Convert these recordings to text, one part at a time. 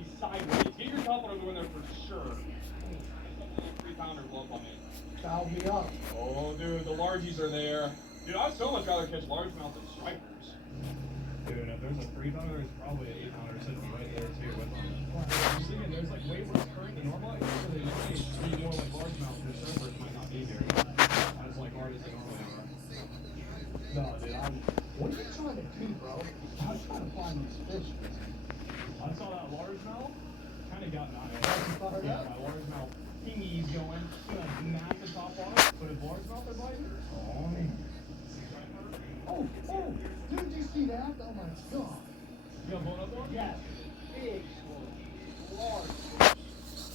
me sideways. Get your top when I'm going there for sure. 3-pounder glove on me. Foul me up. Oh, dude, the largies are there. Dude, I'd so much rather catch largemouth than stripers. Dude, if there's a 3-pounder, there's probably an 8-pounder sitting right there too with them. I'm seeing there's like way worse current than normal. So they might be more like largemouth. The surfers might not be here as like hard as they normally are. No, dude, what are you trying to do, bro? I'm trying to find these fish. I saw that largemouth. Kind of got an eye. Yeah, my largemouth thingy's going. Got a massive top on it. But if largemouth are biting, oh man. Oh, dude, did you see that? Oh my god. You got blown up one? Yes. Big one. Large.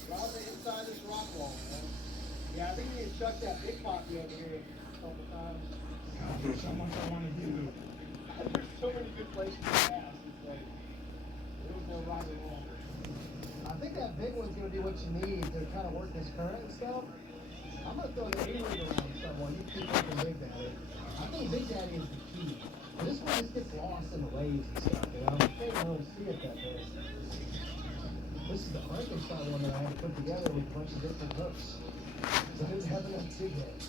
Right inside this rock wall, man. Yeah, I think you can chuck that big poppy over here a couple times. God, there's so much I want to do. There's so many good places to pass. It's like, there was no right or wrong. I think that big one's going to be what you need to kind of work this current and stuff. I'm going to throw the A-ring around someone. You keep working Big Daddy. I think Big Daddy is the key. This one just gets lost in the waves and stuff, you know? You can't really see it that way. This is the Frankenstein one that I had to put together with a bunch of different hooks. So I didn't have enough big heads.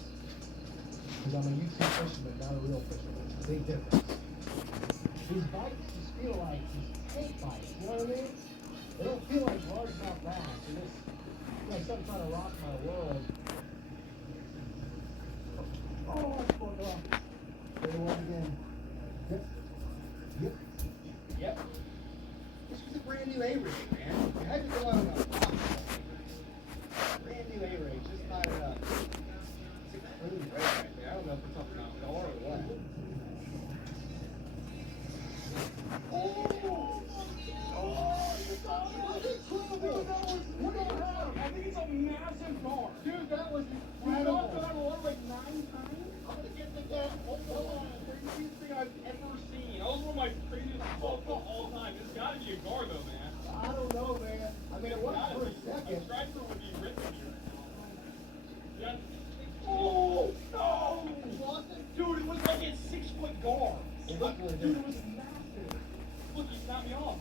Because I'm a YouTube fisherman, not a real fisherman. It's a big difference. These bites just feel like these tank bites, you know what I mean? They don't feel like largemouth bass. They're just like something trying to rock my world. Oh, it's going off. There it was again. Yep. This was a brand new A-rig, man. You had to go out on a box. Brand new A-rig, just fired up. It's a clean rig right there. I don't know if it's up or not, or what. I think it's a massive bar. Dude, that was We incredible. knocked it out of the water like 9 times. I'm gonna get the gun. Craziest thing I've ever seen. That was one of my craziest calls of all time. It's gotta be a gar though, man. I don't know, man. I mean, it was for a A second. striper would be ripping you. Yeah. Oh, no! Dude, it was like a 6-foot gar. It looked really Dude, good. it was massive. Look, you snapped me off.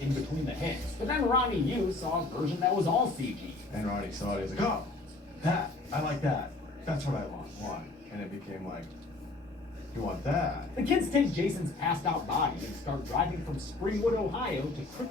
In between the hits. But then Ronnie Yu saw a version that was all CG. And Ronnie saw it, he's like, oh, that, I like that. That's what I want. And it became like, you want that? The kids take Jason's passed out body and start driving from Springwood, Ohio to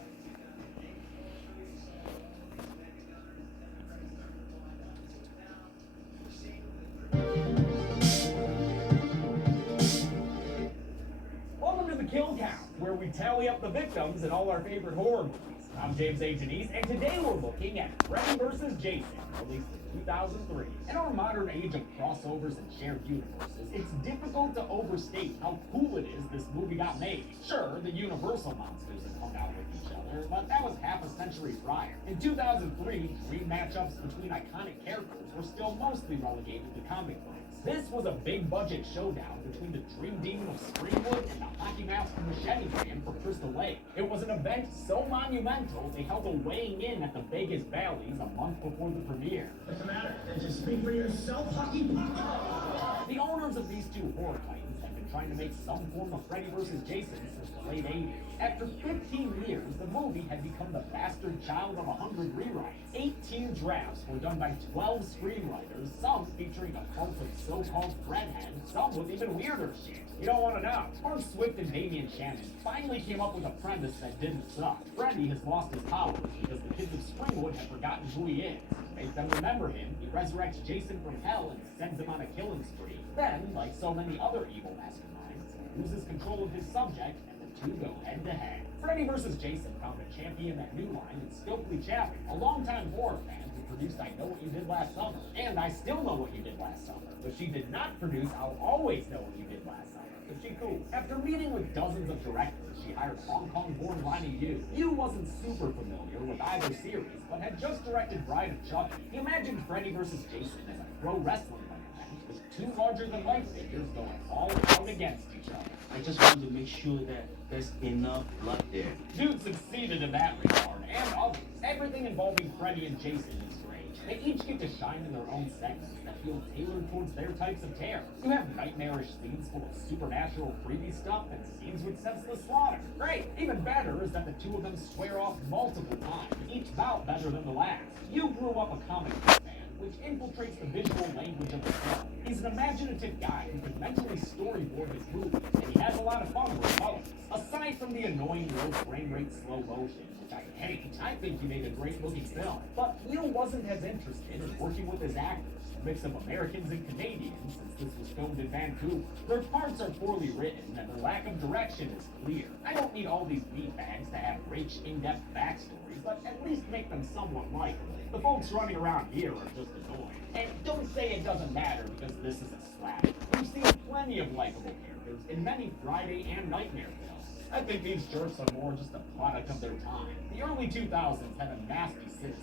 Welcome to the Kill Count, where we tally up the victims in all our favorite horror movies. I'm James A. Janice, and today we're looking at Freddy vs. Jason, released in 2003. In our modern age of crossovers and shared universes, it's difficult to overstate how cool it is this movie got made. Sure, the Universal monsters had hung out with each other, but that was half a century prior. In 2003, dream matchups between iconic characters were still mostly relegated to comic books. This was a big-budget showdown between the Dream Demon of Springwood and the Hockey Mask Machete Man from Crystal Lake. It was an event so monumental, they held a weighing-in at the Vegas Valleys a month before the premiere. What's the matter? Just speak for yourself, Hockey Puck. The owners of these two horror titans have been trying to make some form of Freddy vs. Jason since the late 80s. After 15 years, the movie had become the bastard child of 100 rewrites. 18 drafts were done by 12 screenwriters, some featuring a cult of so-called threadheads, some with even weirder shit. You don't want to know. Mark Swift and Damian Shannon finally came up with a premise that didn't suck. Freddy has lost his powers because the kids of Springwood have forgotten who he is. To make them remember him, he resurrects Jason from hell and sends him on a killing spree. Then, like so many other evil masterminds, he loses control of his subject and the two go head-to-head. Freddy vs. Jason found a champion at New Line in Stokely Chapman, a longtime horror fan who produced I Know What You Did Last Summer, and I Still Know What You Did Last Summer. But she did not produce I'll Always Know What You Did Last Summer. But she cool. After meeting with dozens of directors, she hired Hong Kong-born Ronnie Yu. Yu wasn't super familiar with either series, but had just directed Bride of Chucky. He imagined Freddy vs. Jason as a pro wrestling event with two larger-than-life figures going all out against each other. I just wanted to make sure that there's enough blood there. Dude succeeded in that regard, and others. Everything involving Freddy and Jason is great. They each get to shine in their own segments that feel tailored towards their types of terror. You have nightmarish scenes full of supernatural, creepy stuff and scenes with senseless slaughter. Great! Even better is that the two of them square off multiple times, each bout better than the last. You grew up a comic book fan, which infiltrates the visual language of the film. He's an imaginative guy who can mentally storyboard his movies, and he has a lot of fun with colors. Aside from the annoying low frame rate slow motion, which I hate, I think he made a great looking film. But Neil wasn't as interested in working with his actors, a mix of Americans and Canadians, since this was filmed in Vancouver. Their parts are poorly written, and their lack of direction is clear. I don't need all these meatbags to have rich, in-depth backstories, but at least make them somewhat likable. The folks running around here are just annoying. And don't say it doesn't matter because this is a slap. We've seen plenty of likable characters in many Friday and Nightmare films. I think these jerks are more just a product of their time. The early 2000s had a nasty cynicism,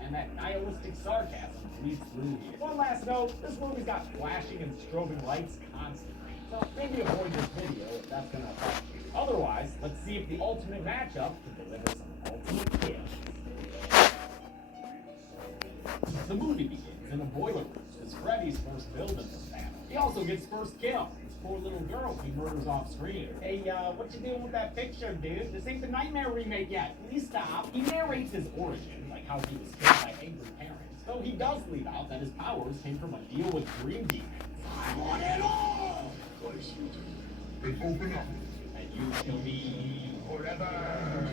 and that nihilistic sarcasm bleeds through here. One last note, this movie's got flashing and strobing lights constantly. So maybe avoid this video if that's gonna affect you. Otherwise, let's see if the ultimate matchup can deliver some ultimate kills. The movie begins in a boiler room as Freddy's first build in this panel. He also gets first kill. This poor little girl he murders off screen. Hey, what you doing with that picture, dude? This ain't the Nightmare remake yet. Please stop. He narrates his origin, like how he was killed by angry parents, though he does leave out that his powers came from a deal with dream demons. I want it all! Of course you do. They open up. And you shall be forever.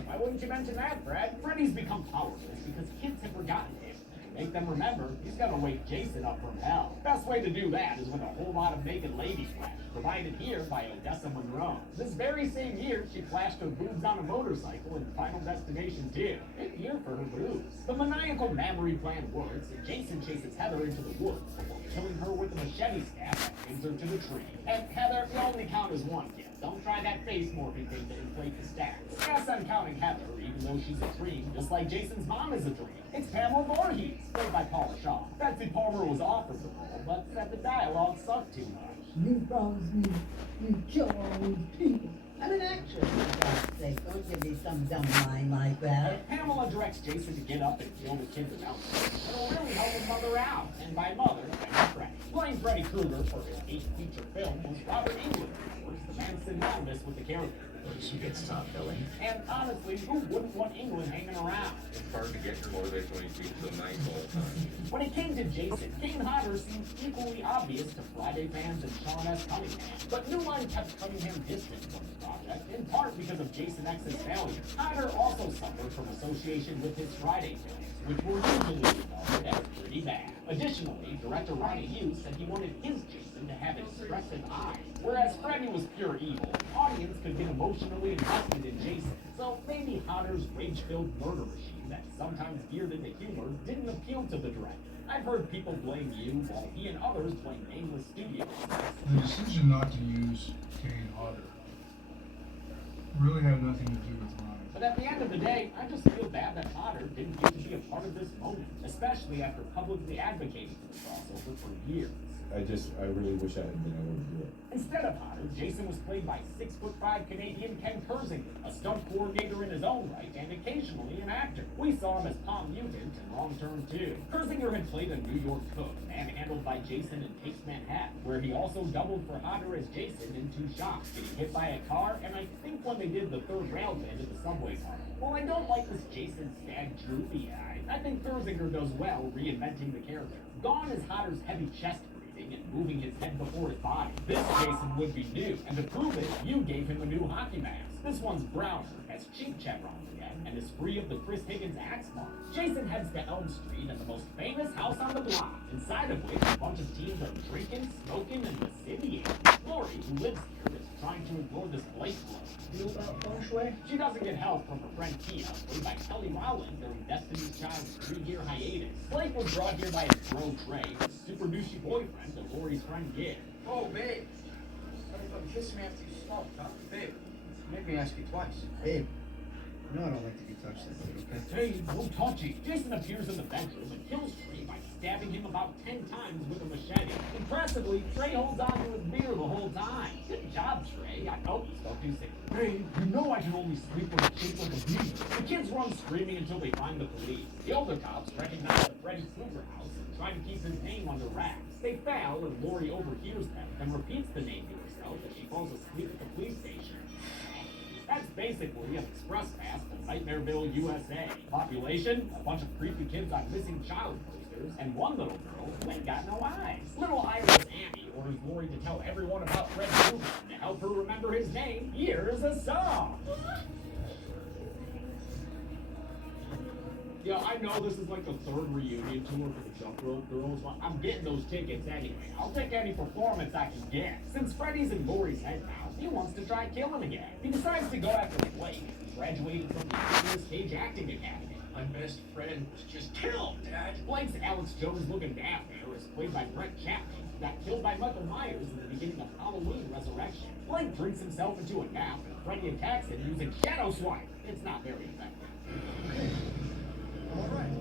Why wouldn't you mention that, Fred? Freddy's become powerless because kids have forgotten him. Make them remember, he's gonna wake Jason up from hell. Best way to do that is with a whole lot of naked lady flash, provided here by Odessa Monroe. This very same year, she flashed her boobs on a motorcycle in Final Destination 2. Big year for her boobs. The maniacal memory plan works, and Jason chases Heather into the woods before killing her with a machete stab that pins her to the tree. And Heather, you only count as one kid. Don't try that face morphing thing to inflate the stats. Yes, I'm counting Heather, even though she's a dream, just like Jason's mom is a dream. It's Pamela Voorhees, played by Paula Shaw. Betsy Palmer was offered the role, but said the dialogue sucked too much. You promised me you'd kill all these people. I'm an actress, for God's sake. Don't give me some dumb line like that. Pamela directs Jason to get up and kill the kids around him. It'll really help his mother out. And by mother, I mean Freddy. Playing Freddy Krueger for his 8th feature film was Robert Englund, of course, the man synonymous with the character. She gets top billing. And honestly, who wouldn't want England hanging around? It's hard to get your motivation when you see so nice all the time. When it came to Jason, Kane Hodder seemed equally obvious to Friday fans and Sean S. Cunningham. But New Line kept Cunningham distant from the project, in part because of Jason X's failure. Hodder also suffered from association with his Friday films, which were usually regarded as pretty bad. Additionally, director Ronnie Hughes said he wanted his Jason to have expressive eyes. Whereas Freddy was pure evil, the audience could get emotionally invested in Jason. So maybe Hodder's rage-filled murder machine that sometimes veered into humor didn't appeal to the director. I've heard people blame you, while he and others blame nameless studios. The decision not to use Kane Hodder really had nothing to do with Ronnie. But at the end of the day, I just feel bad that Hodder didn't get to be a part of this moment, especially after publicly advocating for the crossover for years. I really wish I had been able to do it. Instead of Hodder, Jason was played by 6'5" Canadian Ken Kersinger, a stunt coordinator in his own right and occasionally an actor. We saw him as Palm Mutant in Wrong Turn 2. Kersinger had played a New York cook, manhandled by Jason in Takes Manhattan, where he also doubled for Hodder as Jason in Two Shots, getting hit by a car, and I think when they did the third rail bend at the subway tunnel. While I don't like this Jason stag droopy eye, I think Kersinger does well reinventing the character. Gone is Hodder's heavy chest and moving his head before his body. This Jason would be new, and to prove it, you gave him a new hockey mask. This one's browner, has cheap chevrons again, and is free of the Chris Higgins axe mark. Jason heads to Elm Street and the most famous house on the block, inside of which a bunch of teens are drinking, smoking, and incendiating. Lori, who lives here, is trying to ignore this Blake blow. You know about feng shui? She doesn't get help from her friend Tia, played by Kelly Rowland during Destiny's Child's 3-year hiatus. Blake was brought here by his bro Trey, his super douchey boyfriend that Lori's friend Gid. Oh, babe. Don't kiss me after you stop, huh? Babe, make me ask you twice. Babe, you know I don't like to be touched that way, okay? Hey, no touchy. Jason appears in the bedroom and kills Trey by stabbing him about 10 times with a machete. Impressively, Trey holds on to his beer the whole time. Good job, Trey. Spoke too soon. Hey, you know I can only sleep when it's shaped like a bee. The kids run screaming until they find the police. The older cops recognize the Freddy Krueger house and try to keep his name under wraps. They fail, and Lori overhears them and repeats the name to herself as she falls asleep at the police station. That's basically an express pass to Nightmareville, USA. Population, a bunch of creepy kids on missing child posters, and one little girl who ain't got no eyes. Little Iris Annie orders Lori to tell everyone about Fred Krueger and to help her remember his name. Here's a song. Yeah, I know this is like the third reunion tour for the Jump Rope Girls, but I'm getting those tickets anyway. I'll take any performance I can get. Since Freddy's in Lori's head now, he wants to try killing again. He decides to go after Blake, who graduated from the Nicolas Cage Acting Academy. My best friend was just killed, Dad. Blake's Alex Jones-looking nightmare is played by Brent Chapman, who got killed by Michael Myers in the beginning of Halloween Resurrection. Blake drinks himself into a nap, and Freddy attacks him using Shadow Swipe. It's not very effective.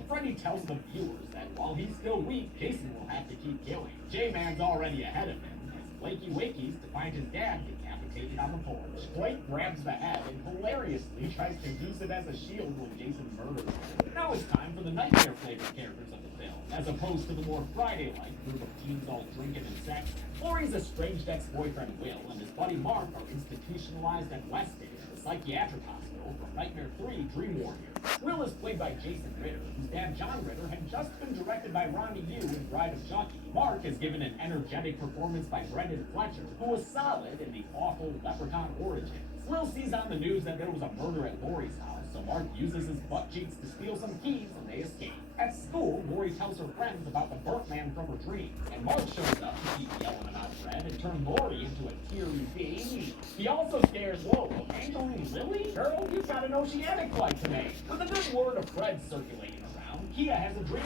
Freddy tells the viewers that while he's still weak, Jason will have to keep killing. J-Man's already ahead of him, as Blakey wakies to find his dad decapitated on the porch. Blake grabs the head and hilariously tries to use it as a shield when Jason murders him. Now it's time for the nightmare-flavored characters of the film, as opposed to the more Friday-like group of teens all drinking and sex. Lori's estranged ex-boyfriend Will and his buddy Mark are institutionalized at Weston, the psychiatric hospital from Nightmare 3 Dream Warrior. Will is played by Jason Ritter, whose dad John Ritter had just been directed by Ronnie Yu in Bride of Chucky. Mark is given an energetic performance by Brendan Fletcher, who was solid in the awful Leprechaun origins. Will sees on the news that there was a murder at Lori's house, so Mark uses his butt cheeks to steal some keys and they escape. At school, Lori tells her friends about the burnt man from her dreams, and Mark shows up to keep yelling about Fred and turn Lori into a teary baby. He also scares, whoa, Angeline Lilly? Girl, you've got an oceanic flight today. With a good word of Fred circulating around, Kia has a dream.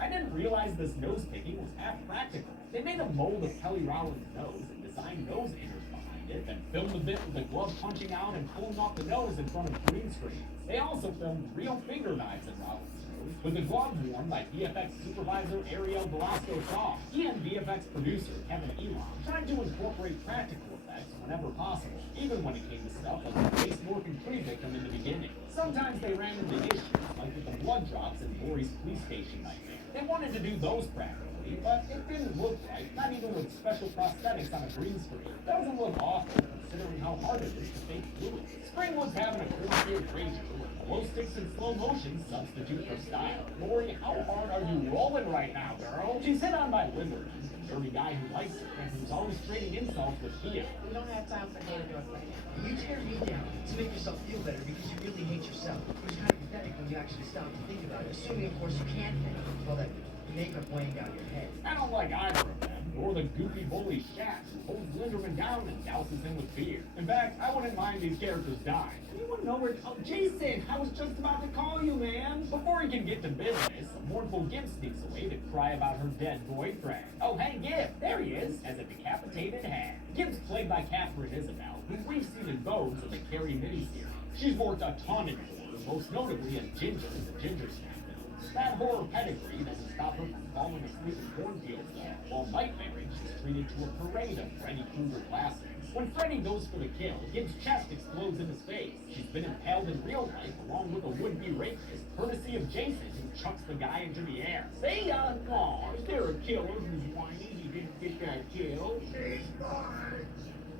I didn't realize this nose picking was half practical. They made a mold of Kelly Rowland's nose and designed nose inners behind it, then filmed the bit with the glove punching out and pulling off the nose in front of green screen. They also filmed real finger knives in Rowland's nose, with the glove worn by VFX supervisor Ariel Velasco-Shaw. He and VFX producer Kevin Elon tried to incorporate practical effects whenever possible, even when it came to stuff like the face morphing tree victim in the beginning. Sometimes they ran into issues, like with the blood drops in Lori's police station nightmare. They wanted to do those practically, but it didn't look right, not even with special prosthetics on a green screen. It doesn't look awful, considering how hard it is to fake fluid. Springwood's having a cornfield rager, where glow sticks in slow motion substitute for style. Lori, how hard are you rolling right now, girl? She's hit on by Liberty, the dirty guy who likes her, and who's always trading insults with Kia. We don't have time for hater right now. You tear me down to make yourself feel better because you really hate yourself. It was kind of pathetic when you actually stop to think about it. Assuming, of course, you can't think with all that makeup weighing down your head. I don't like either of them, or the goofy bully Shaq who holds Linderman down and douses him with beer. In fact, I wouldn't mind these characters dying. Anyone know where? Oh, Jason, I was just about to call you, man. Before he can get to business, a mournful Gibb sneaks away to cry about her dead boyfriend. Oh, hey, Gibb, there he is, as a decapitated hag. Gibb's played by Catherine Isabel, who we've seen in Vogues of the Carrie miniseries. She's worked a ton in horror, most notably as Ginger in the Ginger Snap films. That horror pedigree doesn't stop her from falling asleep in cornfields, though. While Nightmare is treated to a parade of Freddy Krueger classics. When Freddy goes for the kill, Gibb's chest explodes in his face. She's been impaled in real life along with a would-be rapist, courtesy of Jason, who chucks the guy into the air. Say, aw, is there a killer who's whining he didn't get that kill? He's mine!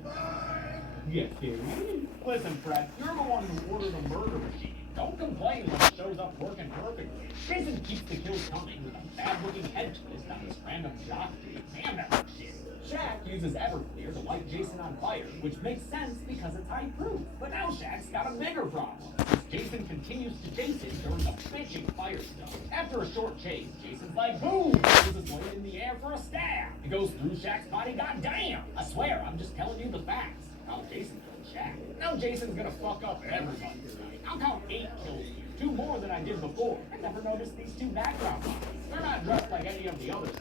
Mine! Yes, there is. Listen, Fred, you're the one who ordered a murder machine. Don't complain when it shows up working perfectly. Jason keeps the kills coming with a bad-looking head twist on this random jock dude. Damn, that looks shit. Shaq uses Everclear to light Jason on fire, which makes sense because it's high proof. But now Shaq's got a bigger problem. Jason continues to chase him during the bitching firestone. After a short chase, Jason's like, boom! Pushes his blade in the air for a stab. It goes through Shaq's body, goddamn! I swear, I'm just telling you the facts. Now Jason killed Shaq. Now Jason's gonna fuck up everybody tonight. I'll count 8 kills here. 2 more than I did before. I never noticed these 2 background models. They're not dressed like any of the others,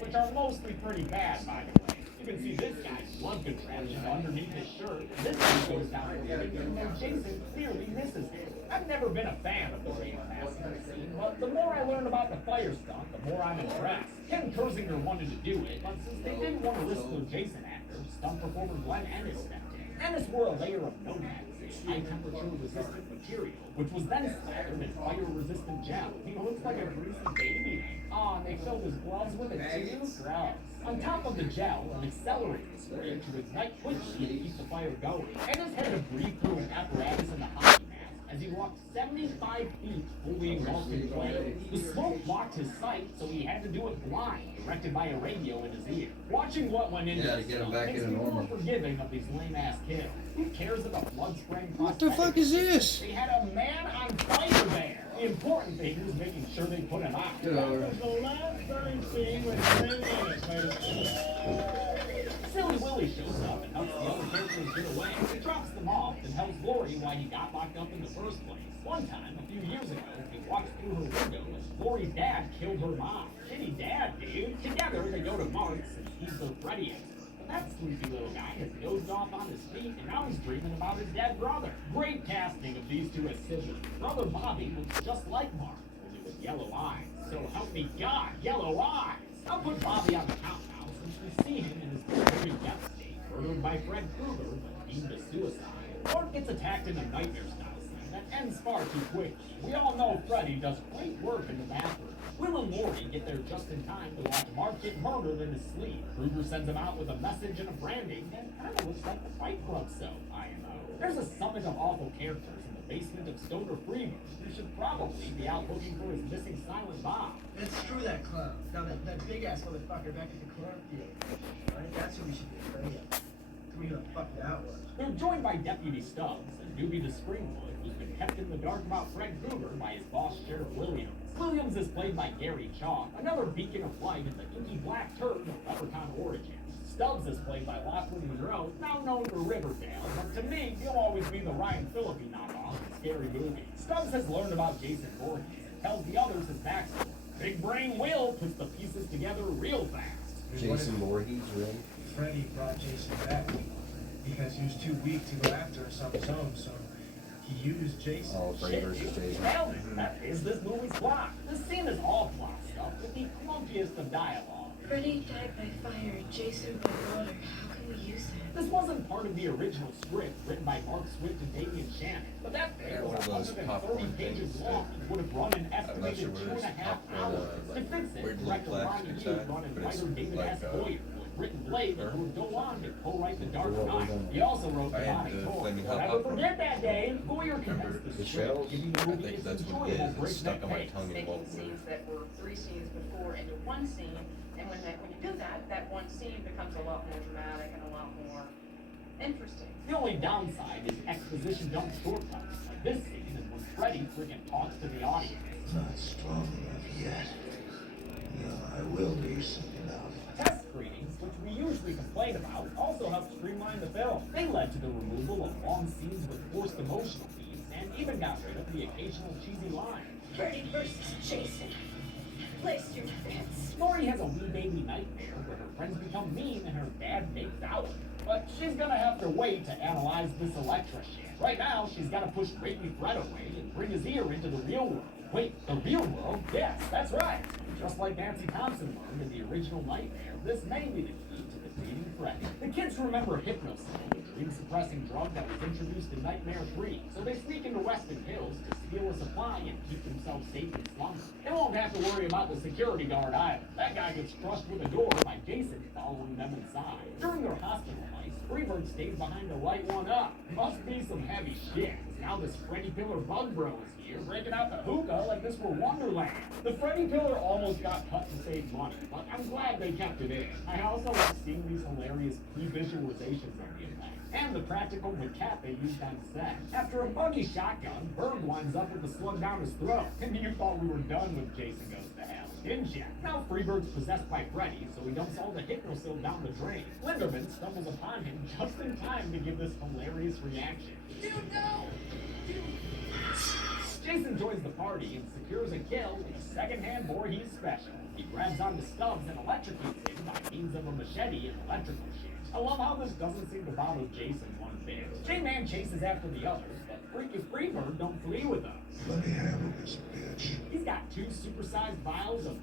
which are mostly pretty bad, by the way. You can see this guy's blood contraction underneath his shirt. This one goes down, even though Jason clearly misses him. I've never been a fan of the Raven Massacre scene, but the more I learn about the fire stunt, the more I'm impressed. Ken Kersinger wanted to do it, but since they didn't want to risk their Jason actor, stunt performer Glenn Ennis stepped in. Ennis wore a layer of nomads, high temperature resistant material, which was then slathered in fire resistant gel. He looks like a greasy baby. Oh, and they filled his gloves with it too? Gross. On top of the gel, an accelerator spray to ignite quickly to keep the fire going. Ennis had to breathe through an apparatus in the hockey mask as he walked 75 feet fully engulfed in flame. The smoke blocked his sight, so he had to do it blind, directed by a radio in his ear. Watching what went into this film makes me more forgiving of these lame-ass kills. Who cares if a blood spraying What the fuck is this? They had a man on fire there. The important thing was making sure they put him out. That was the last burn scene with Glenn Ennis. Silly Willie shows up and helps the other characters get away. He drops them off and tells Lori why he got locked up in the first place. One time, a few years ago, he walks through her window and Lori's dad killed her mom. Shitty dad, dude. Together, they go to Mark's and he's their Freddy. That sleepy little guy has dozed off on his feet, and now he's dreaming about his dead brother. Great casting of these two as siblings. Brother Bobby looks just like Mark, only with yellow eyes. So help me God, yellow eyes! I'll put Bobby on the count now, since we see him in his very death state, murdered by Fred Krueger, but deemed a suicide. Mark gets attacked in a nightmare-style scene that ends far too quickly. We all know Freddy does great work in the bathroom. Will and Lori get there just in time to watch Mark get murdered in his sleep. Krueger sends him out with a message and a branding that kind of looks like the Fight Club soap, IMO. There's a summit of awful characters in the basement of Stoner Freeman who should probably be out looking for his missing Silent Bob. Then screw that clown. Now that big ass motherfucker back at the club field. Right? That's who we should be afraid of. Who the fuck that was. They're joined by Deputy Stubbs and Doobie the Springwood, who's been kept in the dark about Fred Krueger by his boss, Sheriff Williams. Williams is played by Gary Chalk, another beacon of light in the inky black turd of Leprechaun origin. Stubbs is played by Lachlan Monroe, now known for Riverdale, but to me, he'll always be the Ryan Phillippe knockoff in Scary Movie. Stubbs has learned about Jason Voorhees and tells the others his backstory. Big Brain Will puts the pieces together real fast. Jason Voorhees, really? Freddy brought Jason back because he was too weak to go after us on his own, so he used Jason. Oh, Freddy versus Jason. Nailed it. That is this movie's plot. This scene is all plot stuff with the clunkiest of dialogue. Freddy died by fire, Jason by water. How can we use it? This wasn't part of the original script written by Mark Swift and Damian Shannon, but that thing was 130 pages long and would have run an estimated 2.5 hours. To fix it, director Ronnie Hughes brought in writer David S. Boyer, written Blade and would go on to co-write The Dark Knight. He also wrote The Body Tour. Never forget that, Dave. Boyer commenced the script, giving the movie its enjoyable breakneck pace. Making scenes that were 3 scenes before into one scene, and when you do that, that one scene becomes a lot more dramatic and a lot more interesting. The only downside is exposition dump shortcuts, like this scene is when Freddy freaking talks to the audience. Not strong enough yet. No, I will be soon enough. Test screenings, which we usually complain about, also helped streamline the film. They led to the removal of long scenes with forced emotional beats, and even got rid of the occasional cheesy line. Freddy versus Jason. Place your bets. Lori has a wee baby nightmare where her friends become mean and her dad makes out. But she's gonna have to wait to analyze this Electra shit. Right now, she's gotta push Greatly Fred away and bring his ear into the real world. Wait, the real world? Yes, that's right. Just like Nancy Thompson learned in the original Nightmare, this may be the key to defeating Freddy. The kids remember Hypnocil, the dream-suppressing drug that was introduced in Nightmare 3, so they sneak into Weston Hills to steal a supply and keep themselves safe in slumber. They won't have to worry about the security guard either. That guy gets crushed with a door by Jason following them inside. During their hospital heist, Freebird stays behind to light one up. Must be some heavy shit. Now this Freddy Pillar bug bro is here, breaking out the hookah like this were Wonderland. The Freddy Pillar almost got cut to save money, but I'm glad they kept it in. I also like seeing these hilarious pre-visualizations of the effect, and the practical maquette they used on set. After a buggy shotgun, Berg winds up with the slug down his throat. And you thought we were done with Jason Goes to Hell, didn't ya? Now Freebird's possessed by Freddy, so he dumps all the Hypnocil down the drain. Linderman stumbles upon him just in time to give this hilarious reaction. Dude, no! Dude. Jason joins the party and secures a kill with a second-hand Voorhees special. He grabs onto Stubbs and electrocutes him by means of a machete and electrical shears. I love how this doesn't seem to bother Jason one bit. J-Man chases after the others, but Freaky Freebird don't flee with them. Let me handle this bitch. He's got 2 supersized vials of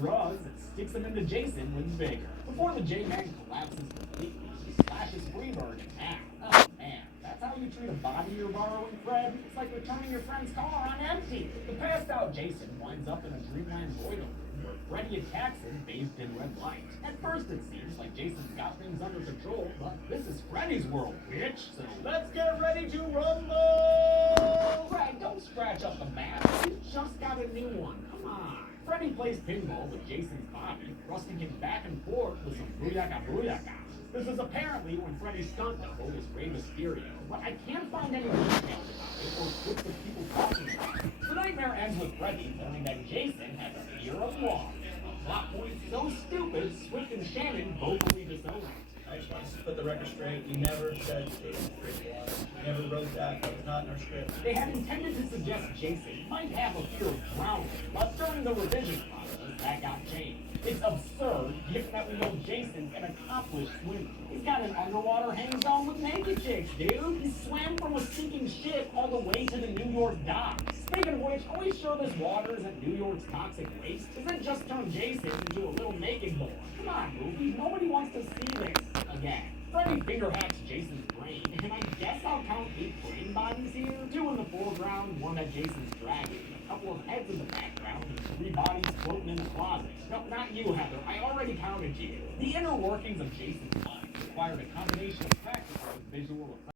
drugs and sticks them into Jason with vigor. Before the J-Man collapses completely, he slashes Freebird in half. Oh man, that's how you treat a body you're borrowing, Fred? It's like returning your friend's car on empty. The passed out Jason winds up in a dreamland void where Freddy attacks him bathed in red light. At first it seems like Jason's got things under control, but this is Freddy's world, bitch. So let's get ready to rumble! Fred, don't scratch up the map. You just got a new one. Come on. Freddy plays pinball with Jason's body, thrusting him back and forth with some booyaka booyaka. This is apparently when Freddy's stunt double was Rey Mysterio, but I can't find any details about it or clips of people talking about it. The nightmare ends with Freddy learning that Jason has a fear of water. A plot point so stupid, Swift and Shannon vocally disown it. I just want to put the record straight. We never said Jason free water. We never wrote that. That was not in our script. They had intended to suggest Jason might have a fear of drowning, but during the revision process, that got changed. It's absurd, given that we know Jason's an accomplished swimmer. He's got an underwater hang zone with naked chicks, dude. He swam from a sinking ship all the way to the New York docks. Speaking of which, are we sure this water isn't New York's toxic waste? Does it just turn Jason into a little naked boy? Come on, movie. Nobody wants to see this again. Freddy finger hacks Jason's brain, and I guess I'll count 8 brain bodies here. 2 in the foreground, 1 that Jason's dragging, a couple of heads in the background, and 3 bodies floating in the closet. No, not you, Heather. I already counted you. The inner workings of Jason's mind required a combination of practical and visual effects.